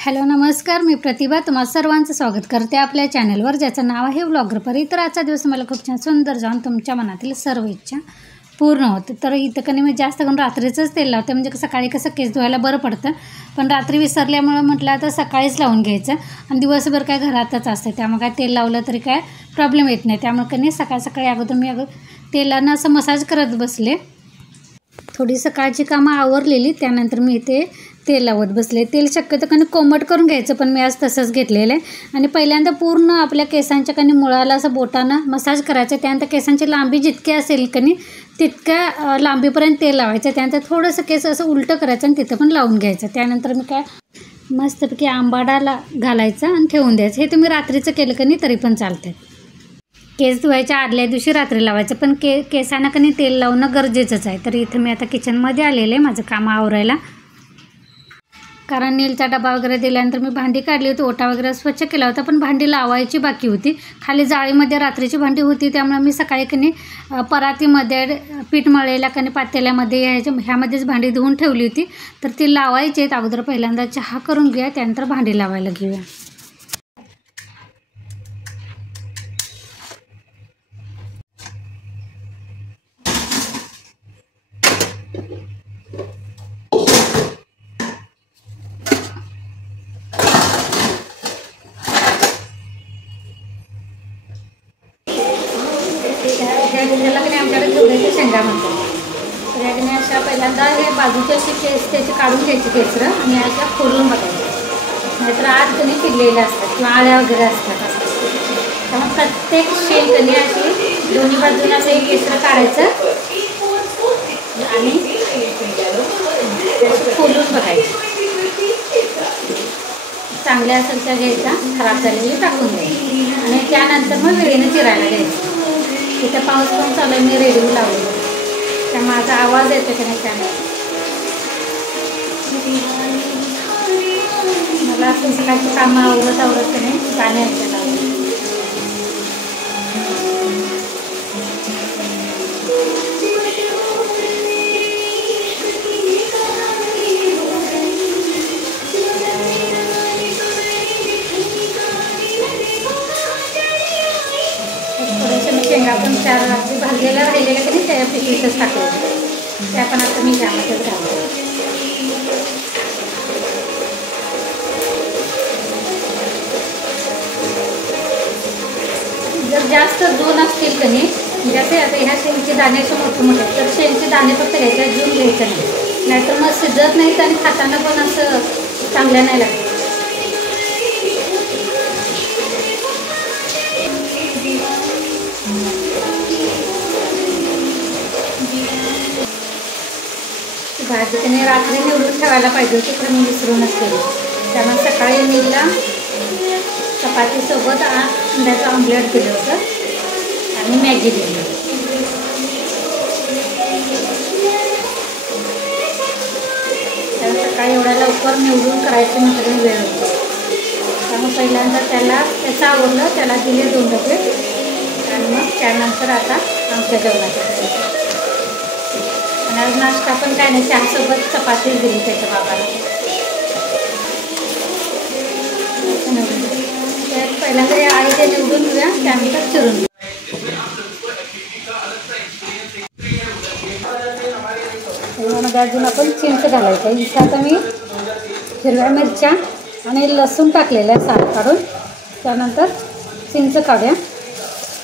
Hello नमस्कार, मी प्रतिभा तुम्हा सर्वांचं स्वागत करते आपल्या चॅनलवर, ज्याचं नाव आहे व्लॉगर परी. तर आजचा दिवस मला खूप छान सुंदर जाऊन तुमच्या मनातील सर्व इच्छा पूर्ण होते. तर इथं कधी मी जास्त करून रात्रीचंच तेल लावते, म्हणजे सकाळी कसं केस धुवायला बरं पडतं. पण रात्री विसरल्यामुळं म्हटलं आता सकाळीच लावून घ्यायचं, आणि दिवसभर काय घरातच असते, त्यामुळे काय तेल लावलं तरी काय प्रॉब्लेम येत नाही. त्यामुळे कधी सकाळी अगोदर मी तेलानं असं मसाज करत बसले. थोडी सकाळची कामं आवरलेली, त्यानंतर मी इथे तेल लावत बसले. तेल शक्यतो कधी कोमट करून घ्यायचं, पण मी आज तसंच घेतलेलं आहे. आणि पहिल्यांदा पूर्ण आपल्या केसांच्या कधी मुळाला असं बोटानं मसाज करायचं. त्यानंतर केसांची लांबी जितकी असेल कधी तितक्या लांबीपर्यंत तेल लावायचं. त्यानंतर थोडंसं केस असं उलटं करायचं आणि तिथं पण लावून घ्यायचं. त्यानंतर मी काय मस्तपैकी आंबाडाला घालायचं आणि ठेवून द्यायचं. हे तुम्ही रात्रीचं केलं कधी तरी पण चालतं. केस धुवायच्या आदल्या दिवशी रात्री लावायचं, पण केसांना कधी तेल लावणं गरजेचंच आहे. तर इथं मी आता किचनमध्ये आलेले आहे माझं काम आवरायला, कारण नीलचा डबा वगैरे दिल्यानंतर मी भांडी काढली होती, ओटा वगैरे स्वच्छ केला होता, पण भांडी लावायची बाकी होती. खाली जाळीमध्ये रात्रीची भांडी होती, त्यामुळे मी सकाळी कधी परातीमध्ये पीठ मळलेल्या कधी पातेल्यामध्ये ह्यामध्येच भांडी धुवून ठेवली होती. तर ती लावायची आहेत. अगोदर पहिल्यांदा चहा करून घेऊया, त्यानंतर भांडी लावायला घेऊया. त्याला कधी आमच्याकडे घेवड्याच्या शेंगा म्हणतात. तर याने अशा पहिल्यांदा हे बाजूचे असे केस त्याचे काढून घ्यायचे केसरं, आणि अशा खोलून बघायचे. नाहीतर आत कधी किडलेले असतात किंवा आळ्या वगैरे असतात असं. त्यामुळे प्रत्येक शेंग कधी अशी दोन्ही बाजूला असं एक केसरं काढायचं आणि खोलून बघायचं. चांगल्या असेल त्या घ्यायचा, खराब झालेली टाकून द्यायची, आणि त्यानंतर मग वेळेने चिरायला घ्यायचं. तिथं पाऊस पण चालू आहे, मी रेडिओ लावलेलो, त्या माझा आवाज येतो की नाही त्यामुळे मला सकाळची कामं आवरत की नाही गाणे ऐकायला आवडतं. शेंगा पण 4 रात्री भाजलेल्या राहिलेल्या तरी त्या पिशवीतच टाकले, त्या पण आता मी त्यामध्येच घालते. जर जास्त दोन असतील कधी, जसे आता ह्या शेंगचे दाणे असे मोठे मोठे, तर शेंगचे दाणे फक्त घ्यायचे, जून घ्यायचं नाही, नाहीतर मग शिजत नाहीत आणि खाताना पण असं चांगलं नाही लागत. भाजी त्याने रात्री निवडून ठेवायला पाहिजे होती, पण मी विसरूनच केली. त्यामुळे सकाळी नीलला चपातीसोबत अंड्याचं ऑमलेट दिलं होतं आणि मॅगी दिली. त्यामुळे सकाळी एवढ्या लवकर निवडून करायची म्हटलं वेळ होतो. त्यामुळे पहिल्यांदा त्याचं आवडलं, त्याला दिले 2 डबे, आणि मग त्यानंतर आता आमच्या जेवणाचं. आणि आज नाश्ता पण काय नाही, चहासोबत चपाती दिली त्याच्या बाबाला. पहिल्यांदा आई ते निवडून घेऊया, त्यानंतर चिरून घेऊ. त्यामध्ये अजून आपण चिंच घालायचं. इथं आता मी हिरव्या मिरच्या आणि लसूण टाकलेलं आहे साल काढून. त्यानंतर चिंच काढूया.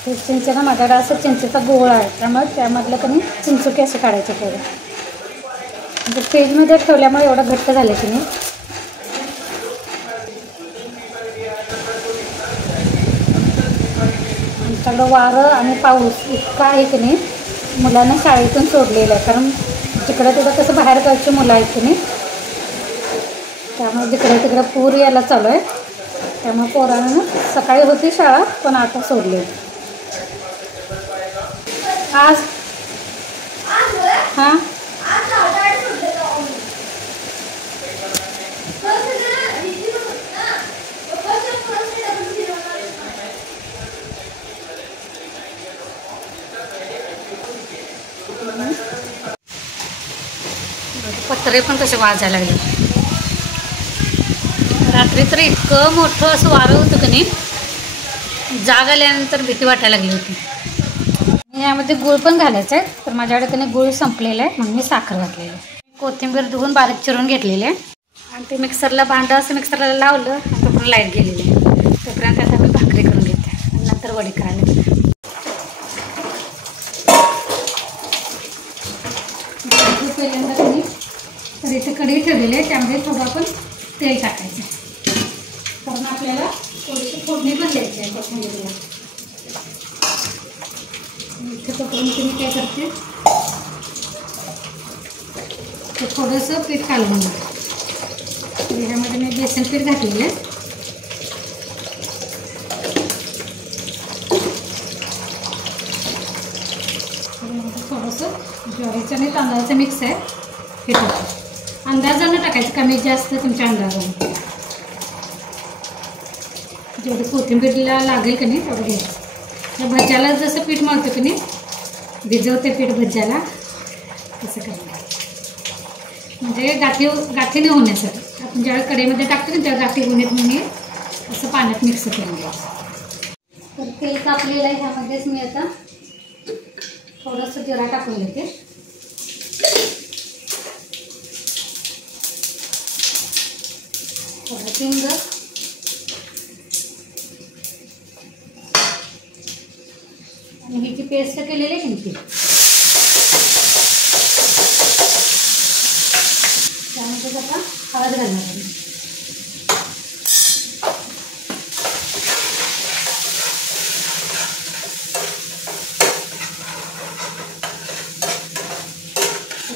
चिंचेला माझ्याकडे असं चिंचेचा गोळा आहे, त्यामुळे त्यामधलं कधी चिंचुके असे काढायचे थोडे. म्हणजे फ्रीजमध्ये ठेवल्यामुळे एवढं घट्ट झालं की नाही. आमच्याकडं वारं आणि पाऊस इतका आहे की नाही, मुलांना शाळेतून सोडलेलं आहे, कारण जिकडं तिकडं कसं बाहेर गावची मुलं आहेत की नाही, त्यामुळे जिकडं तिकडं पूर यायला चालू आहे. त्यामुळे पोरांना सकाळी होती शाळा, पण आता सोडली आज. हां पत्रे पण कसे वाजायला लागले. रात्री तर इतकं मोठं असं वारं होतं की नाही, जाग आल्यानंतर भीती वाटायला लागली होती. यामध्ये गुळ पण घालायचं आहे, तर माझ्याकडे कधी गुळ संपलेला आहे म्हणून मी साखर घातलेली आहे. कोथिंबीर धुवून बारीक चिरून घेतलेली आहे आणि ते मिक्सरला भांडं असं मिक्सरला लावलं आणि तोपर्यंत लाईट गेलेली आहे. तोपर्यंत आता मी भाकरी करून घेते आणि नंतर वडी करायला घेते. पहिल्यांदा कधी तर इथे कढई ठेवलेली आहे, त्यामध्ये थोडं आपण तेल टाकायचं कारण आपल्याला थोडीशी फोडणी पण द्यायची आहे कोथिंबीरला. इथे तोपर्यंत मी काय करते, ते थोडंसं पीठ कालवून घ्या. ह्यामध्ये मी बेसन पीठ घातलेलं आहे. थोडंसं ज्वारीचं आणि तांदळाचं मिक्स आहे हे टाकतो. अंदाजानं टाकायचं, कमी जास्त तुमच्या अंदाजाने. जेवढं कोथिंबीरला लागेल की नाही तेवढं घ्यायचं. त्या भज्याला जसं पीठ मळतो की नाही, भिजवते पीठ भज्याला, तसं करायचं. म्हणजे गाठी नाही होण्यासाठी. आपण ज्यावेळेस कढईमध्ये टाकतो ना त्या गाठी होण्यात म्हणून असं पाण्यात मिक्स करून घ्यायचं. तर तेल तापलेलं आहे, ह्यामध्येच मी आता थोडंसं जिरा टाकून घेते. थोडं हिंग, आणि ही जी पेस्ट केलेली आहे की ती त्यामध्ये आता हळद घालणार आहे.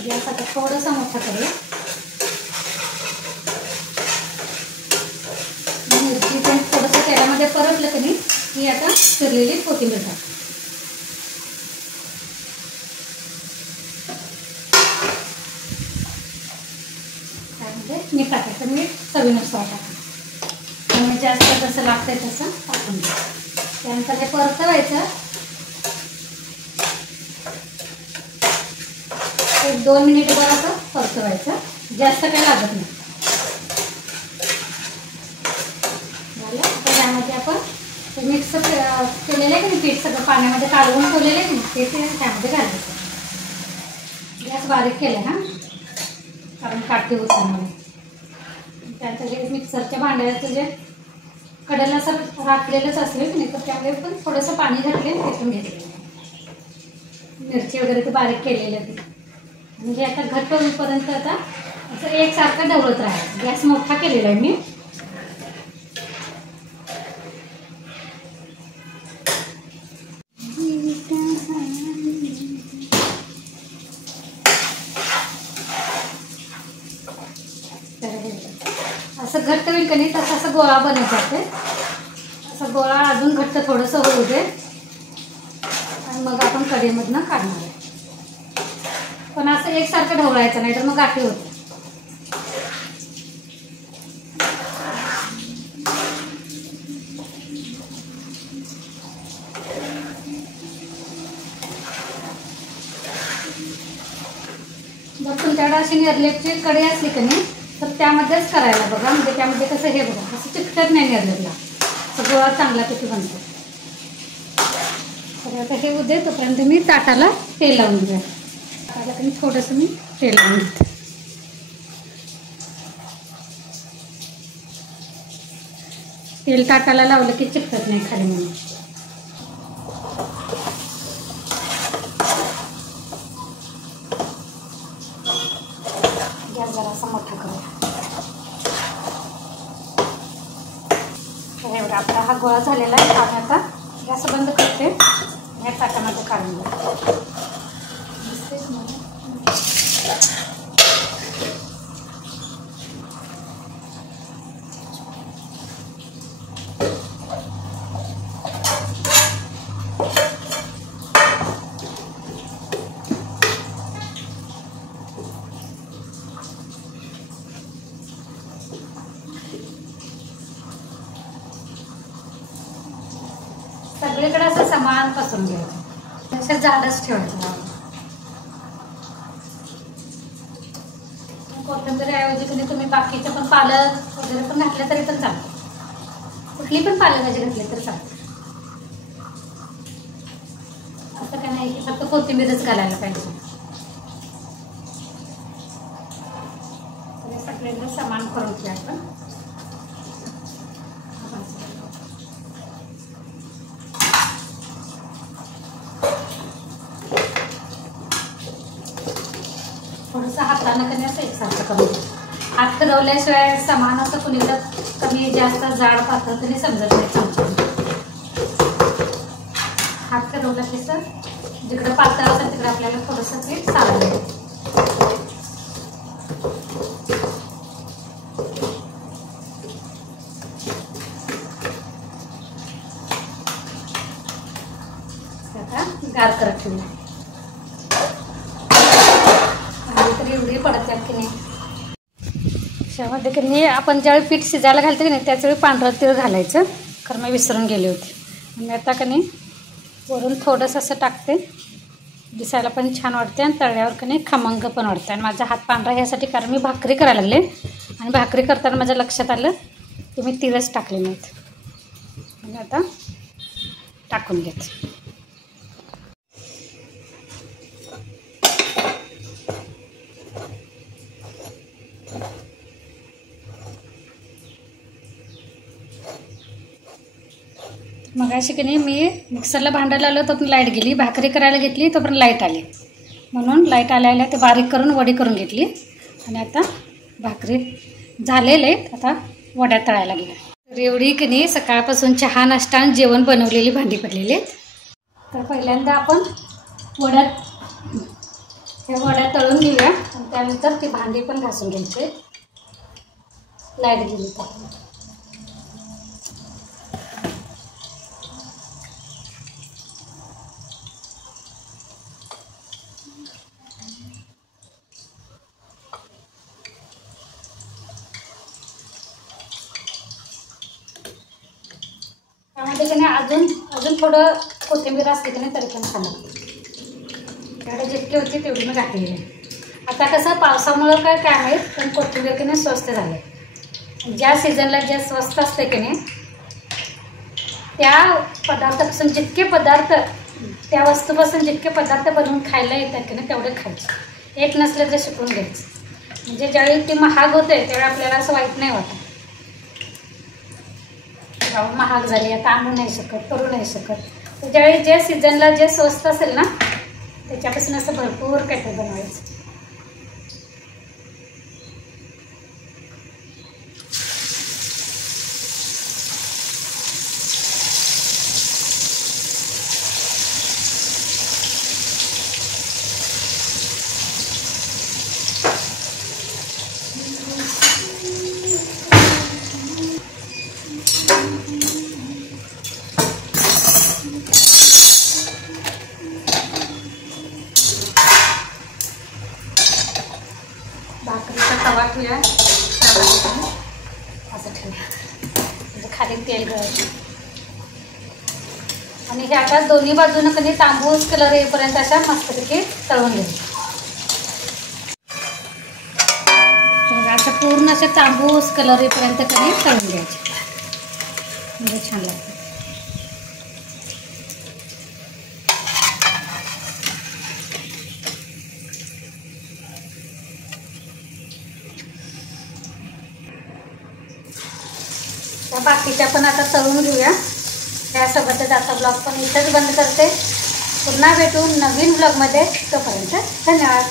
गॅस आता थोडासा मोठा करूया. मिरची पण थोडंसं तेलामध्ये परतलं की नाही, ही आता चिरलेली कोथिंबीर टाक. त्यामध्ये मीठ टाकायचं, मीठ चवीनुसार टाकायचं. त्यामुळे जास्त जसं लागतंय तसं टाकून द्यायचं. त्यानंतर हे परतवायचं. 1-2 मिनिटभर असं परतवायचं, जास्त काही लागत नाही. झालं. आता त्यामध्ये आपण मिक्स केलेलं आहे की नाही पीठ, सगळं पाण्यामध्ये काढून ठेवलेलं आहे की ते त्यामध्ये घालायचं. गॅस बारीक केलं हां, कारण काठी होतं मला. त्यानंतर हे मिक्सरच्या भांड्याचं जे कडेला असं राखलेलंच असेल की नाही, तर त्यामध्ये पण थोडंसं पाणी घातले फेटून घेतलेलं. मिरची वगैरे ते बारीक केलेलं आहे म्हणजे आता घट्ट होईपर्यंत आता असं एकसारखं ढवळत राहायचं. गॅस मोठा केलेला आहे मी. असं घट्ट होईल का नाही तसं असं गोळा बनत जाते. असं गोळा अजून घट्ट थोडंसं होऊ दे आणि मग आपण कढईमधनं काढणार आहे. पण असं एकसारखं ढवळायचं नाही तर मग गाठी होते. जर तुमच्याकडे अशी निर्लेपची कढई असली की नाही तर त्यामध्येच करायला बघा. म्हणजे त्यामध्ये कसं हे बघा असं चिकटत नाही निर्लेपला, असं गोळा चांगल्यापैकी बनतो. तर आता हे उद्या तोपर्यंत मी ताटाला तेल लावून घेऊया. ताटाला काही थोडंसं मी तेल लावून घेते. तेल ताटाला लावलं की चिकटत नाही खाली म्हणून. गॅस जरासा मोठा करूया. एवढा आपला हा गोळा झालेला आहे. आम्ही आता गॅस बंद करते. या ताटामध्ये काढून घ्या. सगळीकडे असं समान पसरून घ्यायचं, असं जाडच ठेवायचं. कोथिंबीर ऐवजी की तुम्ही बाकीचं पण पालक वगैरे पण घातलं तरी पण चालतं, कुठली पण पालेभाजी घातली तर चालतं. असं काय नाही की फक्त कोथिंबीरच घालायला पाहिजे. तर सगळ्यांना समान करून घ्या आपण. थोडंसं हातानं कधी असं एकसारखं करून हात फिरवल्याशिवाय समान असं कुणीला कमी जास्त जाड पातळ तरी समजत नाही चमच्याने. हात फिरवला की सर जिकडं पातळ असेल तिकडे आपल्याला थोडंसं पीठ चालवलं. आता गार करत ठेवू. तरी एवढी पडत की नाही. त्याच्यामध्ये की नाही आपण ज्यावेळी पीठ शिजायला घालते की नाही त्याच वेळी पांढरं तीळ घालायचं, कारण मी विसरून गेले होते. आणि आता की नाही वरून थोडंसं असं टाकते, दिसायला पण छान वाटते आणि तळल्यावर की नाही खमंग पण वाटते. आणि माझा हात पांढरा ह्यासाठी कारण मी भाकरी करायला लागले आणि भाकरी करताना माझ्या लक्षात आलं की मी तीळच टाकले नाहीत. आणि आता टाकून घेते. मग अशी की नाही मी मिक्सरला भांडायला आलो तोपर्यंत लाईट गेली, भाकरी करायला घेतली तोपर्यंत लाईट आली, म्हणून लाईट आल्या ते बारीक करून वडी करून घेतली. आणि आता भाकरी झालेले आहेत, आता वड्या तळायला लागल्या. तर एवढी की नाही सकाळपासून चहा नाश्ता आणि जेवण बनवलेली भांडी पडलेली आहेत. तर पहिल्यांदा आपण वड्या तळून घेऊया आणि त्यानंतर ती भांडी पण घासून घ्यायची. लाईट गेली तर त्यामध्ये की नाही अजून थोडं कोथिंबीर असते की नाही तरी पण छान लागते. त्याकडे जितकी होती तेवढी मी घातलेली आहे. आता कसं पावसामुळं काय माहीत पण कोथिंबीर की नाही स्वस्त झाले. ज्या सीझनला जे स्वस्त असते की नाही त्या पदार्थापासून जितके पदार्थ त्या वस्तूपासून जितके पदार्थ बनवून खायला येतात की नाही तेवढे खायचे, एक नसले तर शिकून घ्यायचं. म्हणजे ज्यावेळी ती महाग होते त्यावेळी आपल्याला असं वाईट नाही वाटत, महाग झाली आता आणू नाही शकत करू नाही शकत. तर ज्यावेळी जे सीझनला जे स्वस्त असेल ना त्याच्यापासून असं भरपूर काहीतरी बनवायचं. भाकरीचा तवा ठेवूया असं ठेवूया म्हणजे खाली तेल गळायचं. आणि हे आता दोन्ही बाजूनं कधी तांबूस कलर येईपर्यंत अशा मस्तपैकी तळून घ्यायचं. आता पूर्ण असे तांबूस कलर येईपर्यंत कधी तळून घ्यायचे म्हणजे छान लागतं. त्या बाकीच्या पण आता तळून घेऊया. त्यासोबतच आता ब्लॉग पण इथंच बंद करते. पुन्हा भेटू नवीन ब्लॉगमध्ये. तोपर्यंत धन्यवाद.